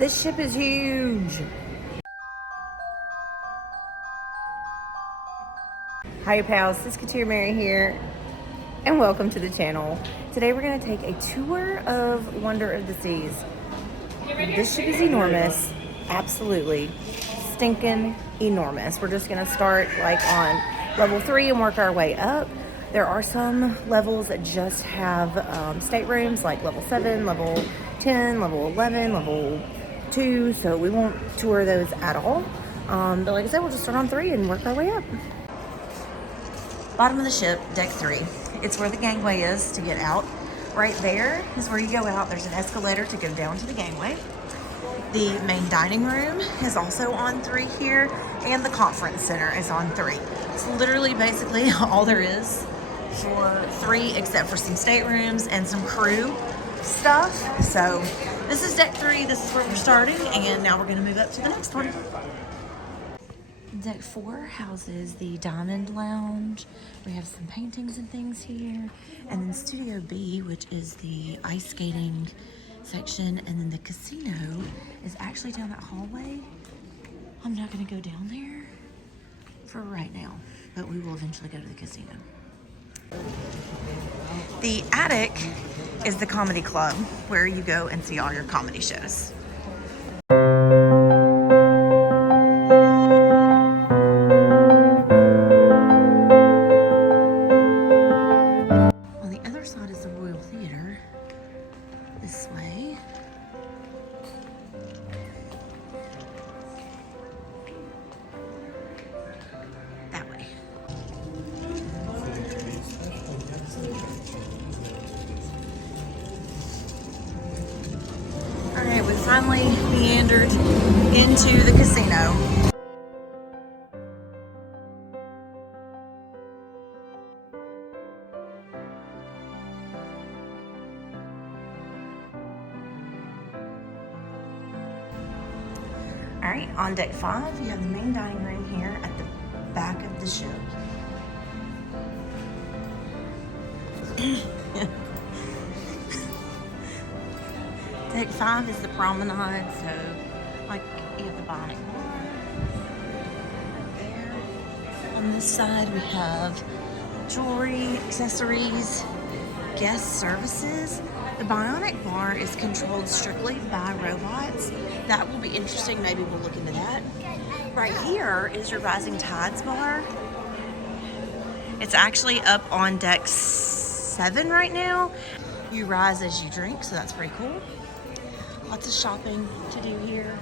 This ship is huge. Hi pals, Siskateer Mary here, and welcome to the channel. Today we're going to take a tour of Wonder of the Seas. This ship is enormous, absolutely stinking enormous. We're just going to start like on level 3 and work our way up. There are some levels that just have staterooms, like level 7, level 10, level 11, level 2, so we won't tour those at all. But like I said, we'll just start on 3 and work our way up. Bottom of the ship, deck 3. It's where the gangway is to get out. Right there is where you go out. There's an escalator to go down to the gangway. The main dining room is also on 3 here, and the conference center is on 3. It's literally basically all there is for 3, except for some staterooms and some crew stuff. So this is deck 3. This is where we're starting, and now we're going to move up to the next one. Deck 4 houses the Diamond Lounge. We have some paintings and things here. And then Studio B, which is the ice skating section. And then the casino is actually down that hallway. I'm not going to go down there for right now, but we will eventually go to the casino. The attic is the comedy club, where you go and see all your comedy shows. Finally meandered into the casino. All right, on deck 5, you have the main dining room here at the back of the ship. Deck 5 is the promenade, so like you have the Bionic bar right there. On this side we have jewelry, accessories, guest services. The Bionic bar is controlled strictly by robots. That will be interesting, maybe we'll look into that. Right here is your Rising Tides bar. It's actually up on deck 7 right now. You rise as you drink, so that's pretty cool. Lots of shopping to do here.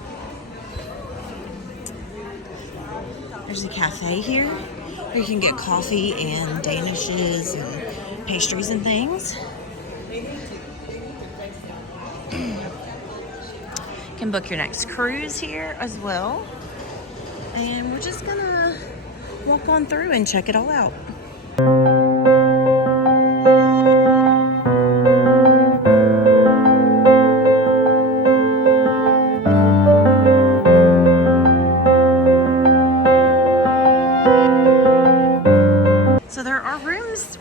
There's a cafe here where you can get coffee and danishes and pastries and things. You can book your next cruise here as well. And we're just gonna walk on through and check it all out.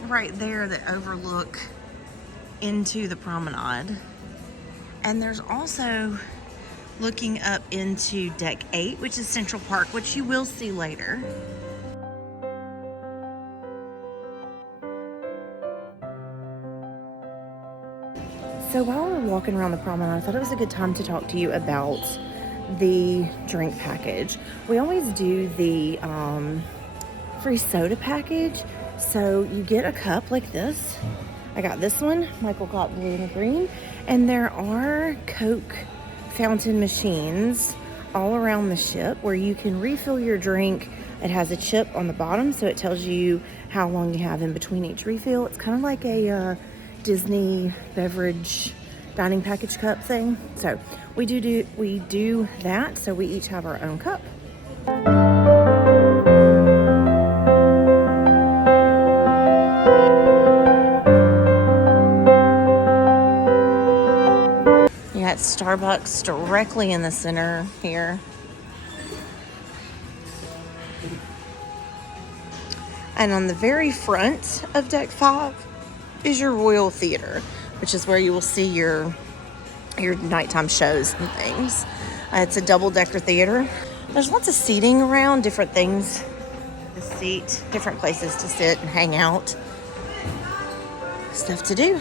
Right there that overlook into the promenade, and there's also looking up into deck 8, which is Central Park, which you will see later. So while we're walking around the promenade, I thought it was a good time to talk to you about the drink package. We always do the free soda package. So you get a cup like this. I got this one. Michael got blue and green. And there are Coke fountain machines all around the ship where you can refill your drink. It has a chip on the bottom, so it tells you how long you have in between each refill. It's kind of like a Disney beverage dining package cup thing. So we do that. So we each have our own cup. Got Starbucks directly in the center here. And on the very front of deck 5 is your Royal Theater, which is where you will see your nighttime shows and things. It's a double-decker theater. There's lots of seating around, different things to seat, different places to sit and hang out. Stuff to do.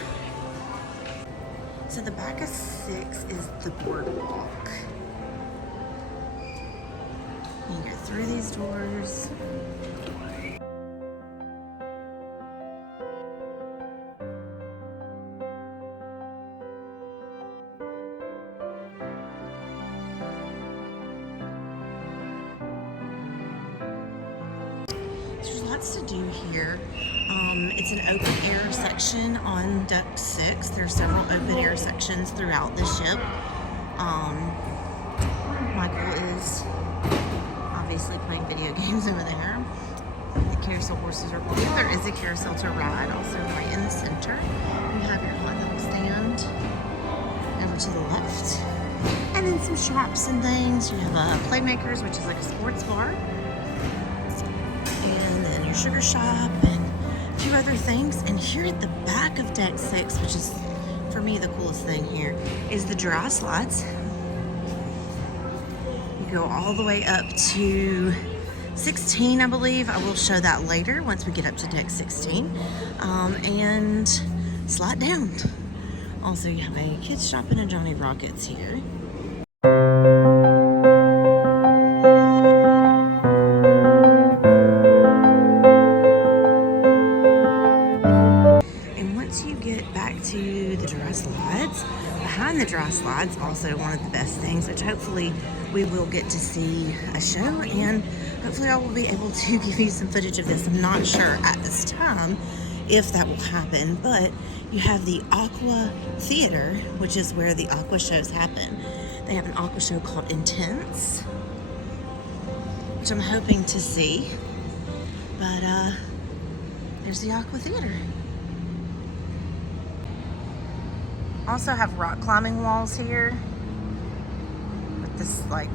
So the back of 6 is the Boardwalk. You go through these doors. There's lots to do here. It's an open air section on deck 6. There's several open air sections throughout the ship. Michael is obviously playing video games over there. The carousel horses are blue. There is a carousel to ride also right in the center. You have your hot dog stand over to the left. And then some shops and things. You have a Playmakers, which is like a sports bar. And then your sugar shop and a few other things. And here at the back of deck 6, which is for me the coolest thing here, is the dry slides. You go all the way up to 16, I believe. I will show that later once we get up to deck 16. And slide down. Also, you have a kids shop and a Johnny Rockets here. To the dry slides. Behind the dry slides, also one of the best things, which hopefully we will get to see a show, and hopefully I will be able to give you some footage of this. I'm not sure at this time if that will happen, but you have the AquaTheater, which is where the aqua shows happen. They have an aqua show called Intense, which I'm hoping to see, but there's the AquaTheater. Also have rock climbing walls here with this, like,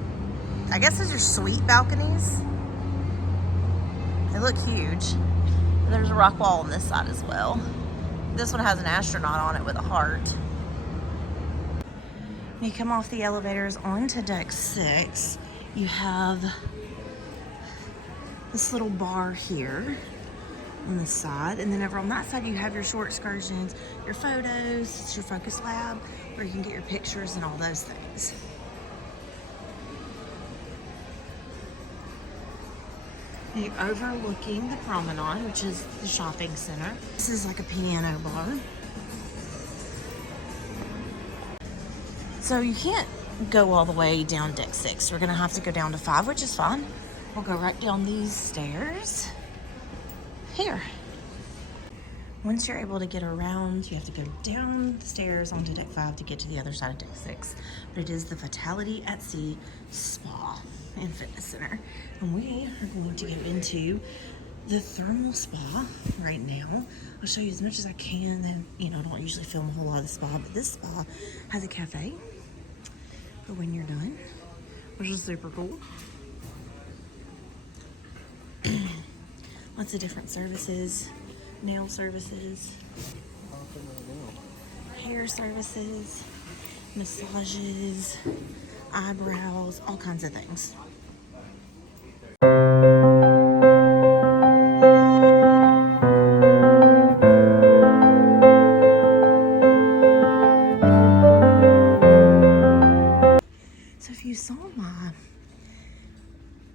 I guess those are suite balconies. They look huge. There's a rock wall on this side as well. This one has an astronaut on it with a heart. When you come off the elevators onto deck 6, you have this little bar here on the side, and then over on that side you have your short excursions, your photos, it's your focus lab where you can get your pictures and all those things. You're overlooking the Promenade, which is the shopping center. This is like a piano bar. So you can't go all the way down deck 6. We're gonna have to go down to 5, which is fine. We'll go right down these stairs here. Once you're able to get around, you have to go down the stairs onto deck 5 to get to the other side of deck 6. But it is the Vitality at Sea Spa and Fitness Center. And we are going to go into the thermal spa right now. I'll show you as much as I can. And, you know, I don't usually film a whole lot of the spa, but this spa has a cafe for when you're done, which is super cool. Lots of different services, nail services, hair services, massages, eyebrows, all kinds of things. So if you saw my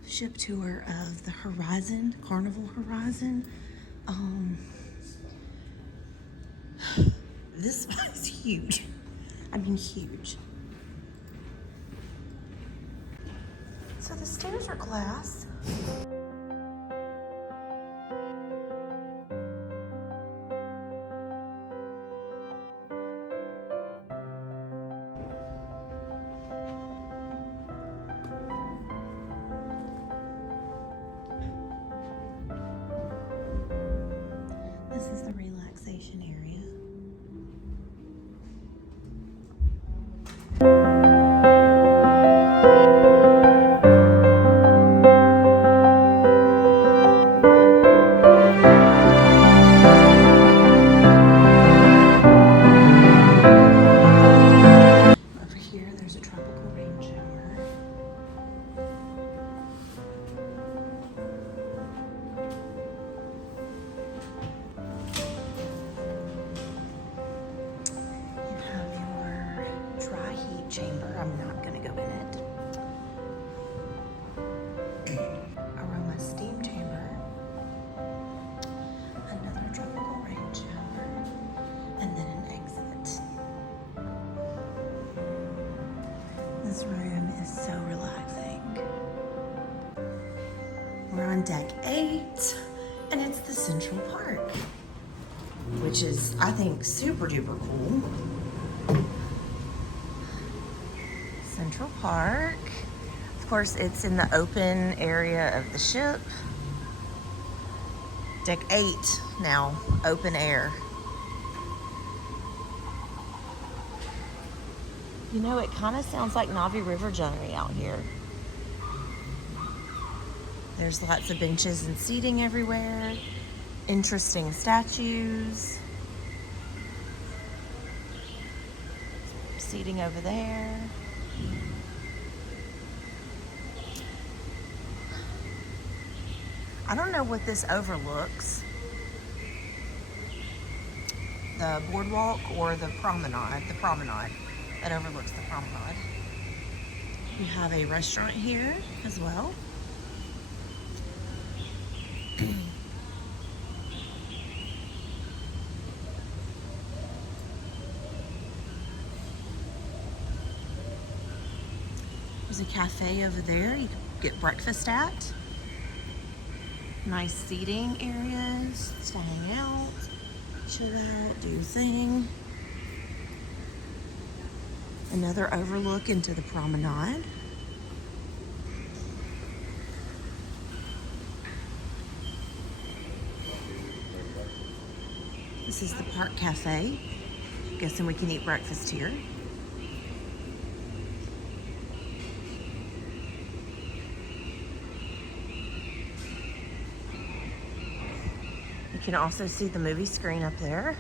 ship tour of the Horizon, Carnival Horizon, this spot is huge. I mean, huge. So the stairs are glass. This is the relaxation area. Over here, there's a tropical rain shower. I'm not gonna go in it. Aroma steam chamber. Another tropical rain shower. And then an exit. This room is so relaxing. We're on deck 8, and it's the Central Park, which is, I think, super duper cool. Central Park. Of course, it's in the open area of the ship. Deck 8 now, open air. You know, it kind of sounds like Navi River Journey out here. There's lots of benches and seating everywhere. Interesting statues. Seating over there. I don't know what this overlooks. The boardwalk or the promenade. The promenade. That overlooks the promenade. We have a restaurant here as well. There's a cafe over there you can get breakfast at. Nice seating areas to hang out, chill out, do your thing. Another overlook into the promenade. This is the Park Cafe. Guessing we can eat breakfast here. You can also see the movie screen up there.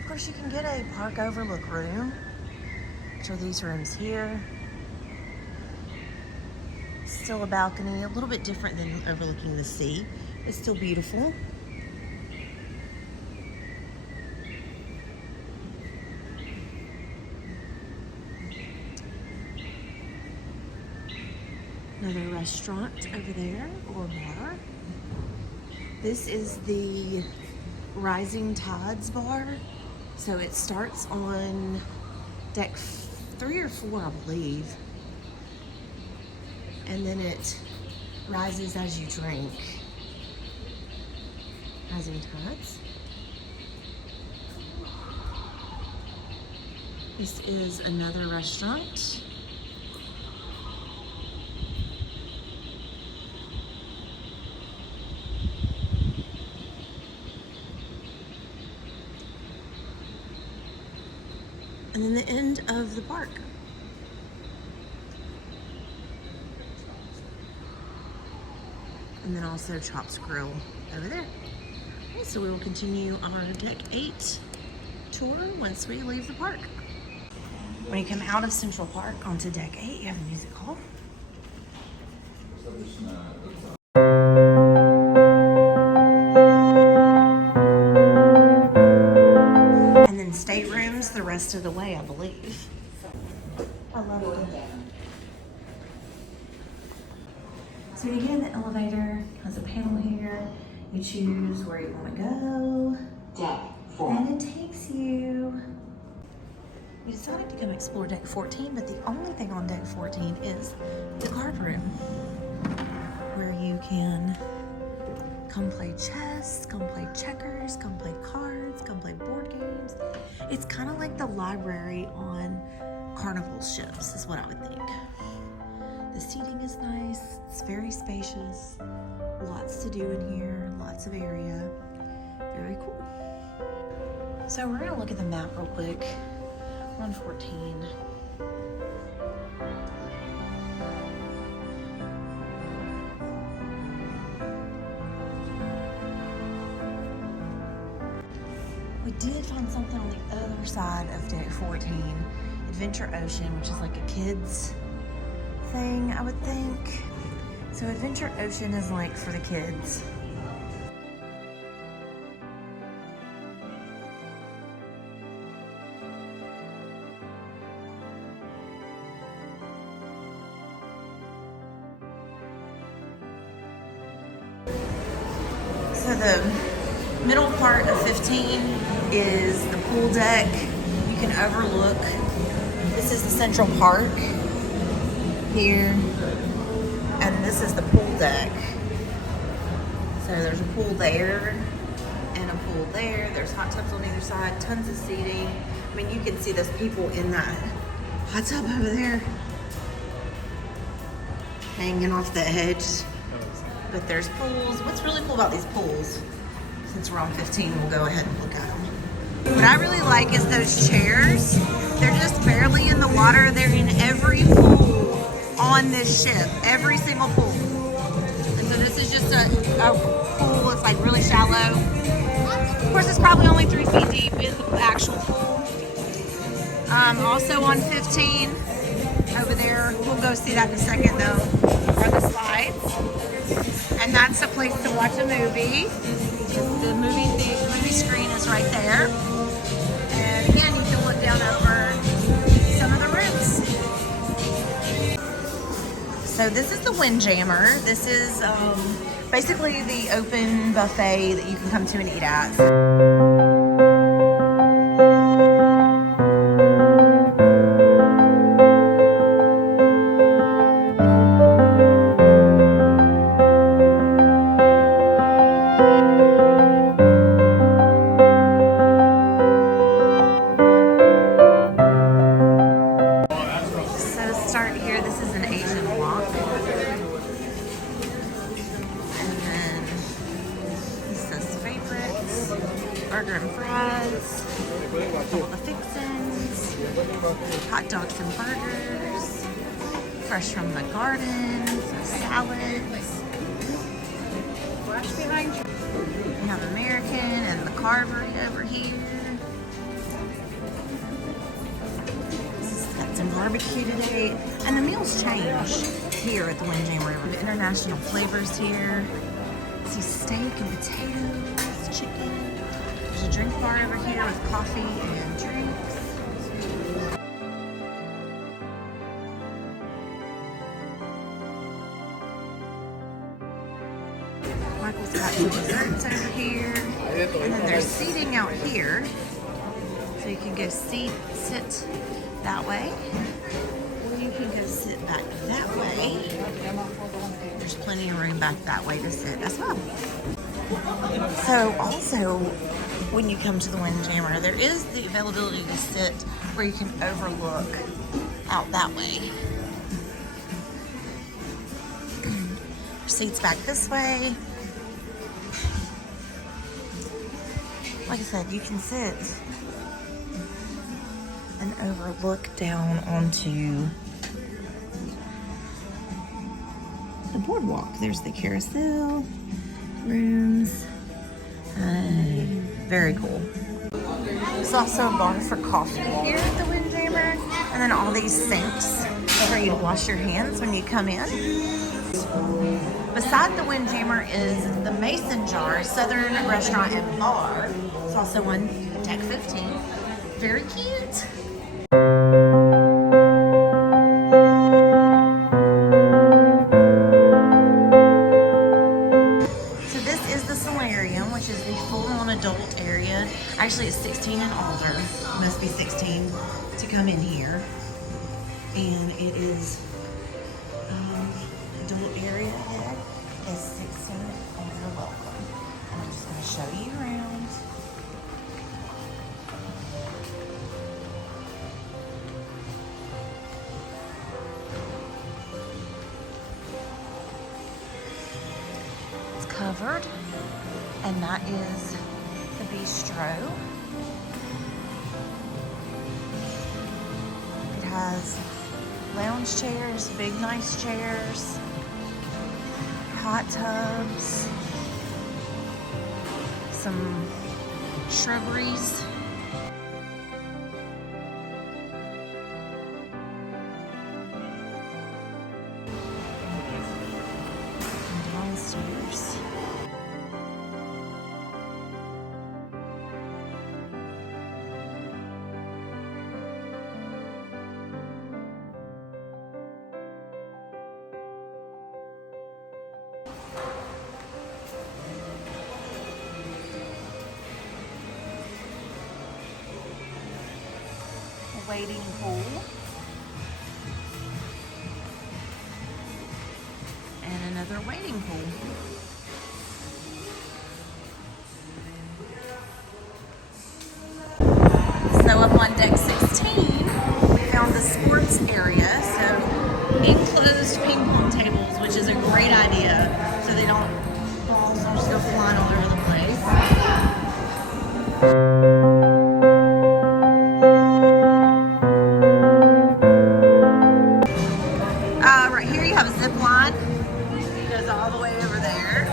Of course, you can get a park overlook room, which are these rooms here. Still a balcony, a little bit different than overlooking the sea. It's still beautiful. Another restaurant over there, or bar. This is the Rising Tides bar. So it starts on deck 3 or 4, I believe. And then it rises as you drink. Rising Tides. This is another restaurant. And then the end of the park. And then also Chops Grill over there. Okay, so we will continue our deck 8 tour once we leave the park. When you come out of Central Park onto deck 8, you have a music hall. And then staterooms the rest of the way, I believe. I love it. So when you get in the elevator, it has a panel here. You choose where you want to go. Deck 4. And it takes you. We decided to come explore deck 14, but the only thing on deck 14 is the card room, where you can come play chess, come play checkers, come play cards, come play board games. It's kind of like the library on Carnival ships, is what I would think. The seating is nice, it's very spacious, lots to do in here, lots of area, very cool. So we're gonna look at the map real quick. We're on 14. We did find something on the other side of deck 14, Adventure Ocean, which is like a kid's thing, I would think. So Adventure Ocean is like for the kids. So the middle part of 15 is the pool deck. You can overlook. This is the Central Park here, and this is the pool deck. So there's a pool there and a pool there. There's hot tubs on either side, tons of seating. I mean, you can see those people in that hot tub over there hanging off the edge. But there's pools. What's really cool about these pools, since we're on 15, we'll go ahead and look at them. What I really like is those chairs. They're just barely in the water. They're in every pool on this ship, every single pool. And so this is just a pool. It's like really shallow. Of course, it's probably only 3 feet deep in the actual pool. Also on 15, over there, we'll go see that in a second though, are the slides. And that's a place to watch a movie. The movie screen is right there. And again, you can look down over some of the rooms. So this is the Windjammer. This is basically the open buffet that you can come to and eat at. Burger and fries, all the fixins, hot dogs and burgers, fresh from the garden, salads. We have American and the Carvery over here. Got some barbecue today, and the meals change here at the Windjammer. We have international flavors here. See steak and potatoes, chicken. There's a drink bar over here with coffee and drinks. Michael's got some desserts over here. And then there's seating out here. So you can go sit that way. Or you can go sit back that way. There's plenty of room back that way to sit as well. So also, when you come to the Windjammer, there is the availability to sit where you can overlook out that way. Seats back this way. Like I said, you can sit and overlook down onto the boardwalk. There's the carousel, rooms. Very cool. There's also a bar for coffee here at the Windjammer, and then all these sinks for you to wash your hands when you come in. Beside the Windjammer is the Mason Jar Southern Restaurant and Bar. It's also on deck 15. Very cute. So this is the Solarium, which is the full-on adult area. Actually, it's 16 and older. Must be 16 to come in here. And it is adult area ahead is 16 and older welcome. I'm just going to show you around. It's covered, and that is the bistro. It has lounge chairs, big nice chairs, hot tubs, some shrubberies. waiting pool. And another waiting pool. So up on deck 16, we found the sports area. So enclosed ping pong tables, which is a great idea, so they don't, balls don't just go flying all over the place. Right here you have a zip line. It goes all the way over there.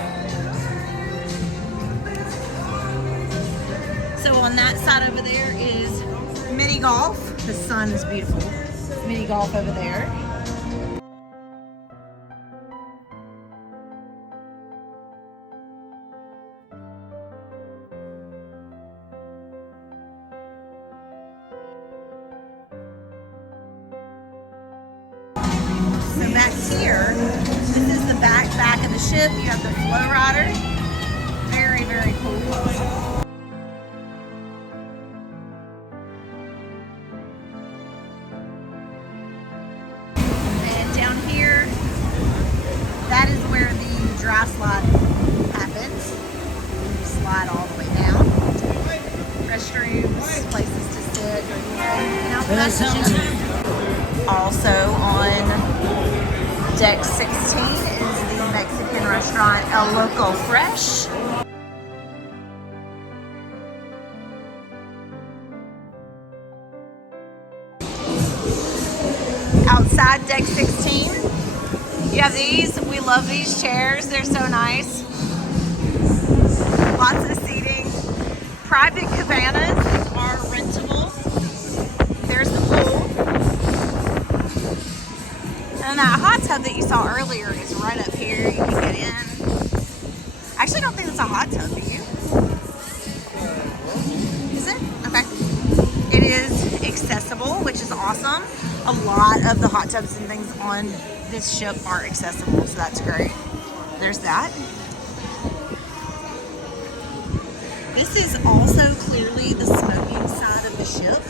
So on that side over there is mini golf. The sun is beautiful. Mini golf over there. So back here, this is the back of the ship. You have the flow rider. Very, very cool. That is where the dry slide happens. You slide all the way down. Restrooms, places to sit. Also on deck 16 is the Mexican restaurant El Loco Fresh. Outside deck 16, you have these. We love these chairs. They're so nice. Lots of seating. Private cabanas are rentable. There's the pool. And that hot tub that you saw earlier is right up here. You can get in. I actually don't think it's a hot tub, do you? Is it? Okay. It is accessible, which is awesome. A lot of the hot tubs and things on this ship are accessible, so that's great. There's that. This is also clearly the smoking side of the ship.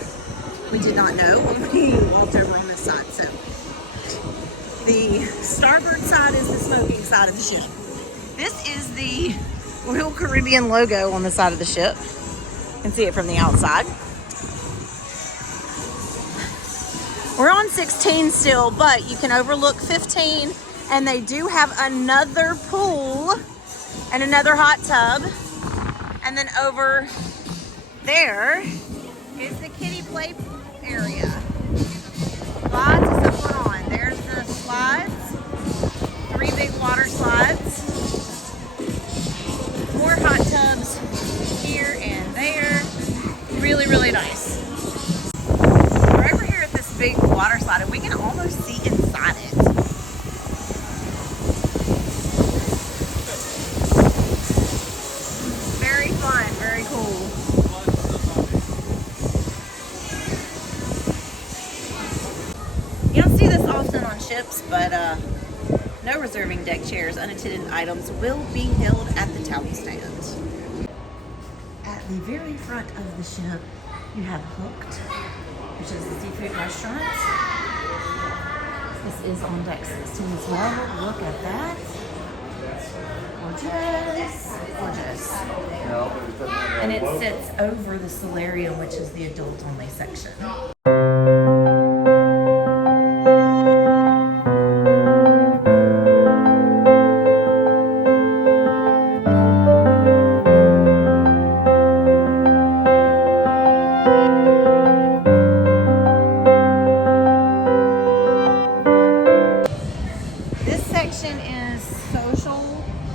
We did not know when we walked over on this side. So the starboard side is the smoking side of the ship. This is the Royal Caribbean logo on the side of the ship. You can see it from the outside. We're on 16 still, but you can overlook 15, and they do have another pool and another hot tub. And then over there is the kiddie play area. Lots of stuff going on. There's the slides, 3 big water slides, more hot tubs here and there. Really, really nice. Big water slide, and we can almost see inside it. Very fun, very cool. You don't see this often on ships, but no reserving deck chairs. Unattended items will be held at the towel stand. At the very front of the ship, you have Hooked, which is the seafood restaurant. This is on deck 16 as well. Look at that. Gorgeous. Gorgeous. And it sits over the Solarium, which is the adult-only section. Is Social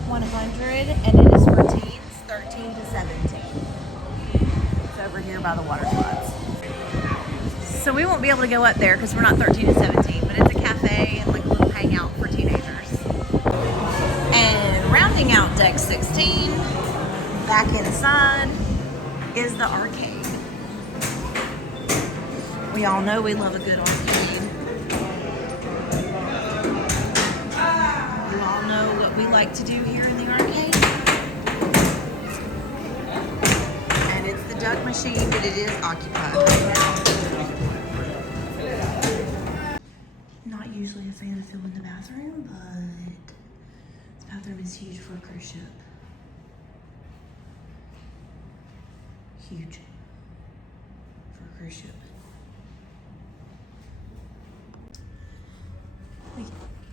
100, and it is for teens 13 to 17. It's over here by the water slides. So we won't be able to go up there because we're not 13 to 17, but it's a cafe and like a little hangout for teenagers. And rounding out deck 16, back inside, is the arcade. We all know we love a good arcade. What we like to do here in the arcade. And it's the Duck machine, but it is occupied right now. usually a fan of filming the bathroom, but this bathroom is huge for a cruise ship. Huge for a cruise ship. We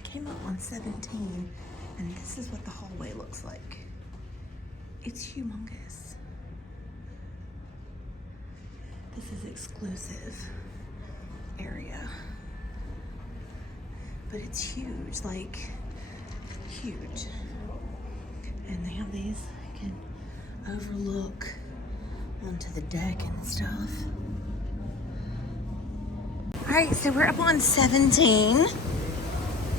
came up on 17, and this is what the hallway looks like. It's humongous. This is exclusive area, but it's huge, like huge. And they have these, I can overlook onto the deck and stuff. All right, so we're up on 17,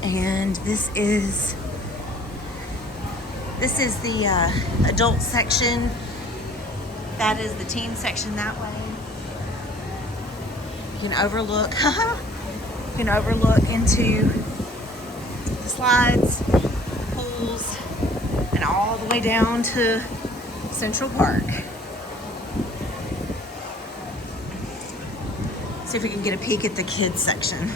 and this is the adult section. That is the teen section that way. You can overlook, into the slides, pools, and all the way down to Central Park. See if we can get a peek at the kids section.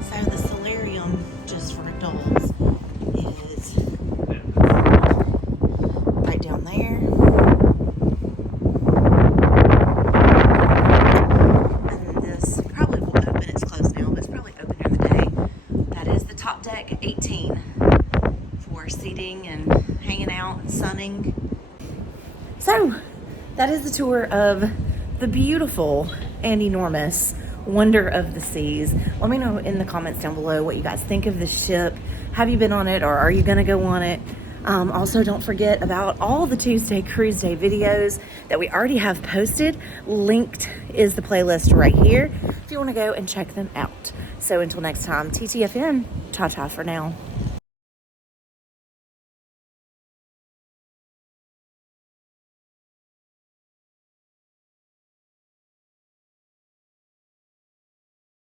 So the Solarium, just for adults, is right down there. And then this probably will open. It's closed now, but it's probably open during the day. That is the top deck, 18, for seating and hanging out and sunning. So that is the tour of the beautiful and enormous Wonder of the Seas. Let me know in the comments down below what you guys think of this ship. Have you been on it, or are you gonna go on it? Also, don't forget about all the Tuesday Cruise Day videos that we already have posted. Linked is the playlist right here if you want to go and check them out. So until next time, TTFN, ta-ta for now.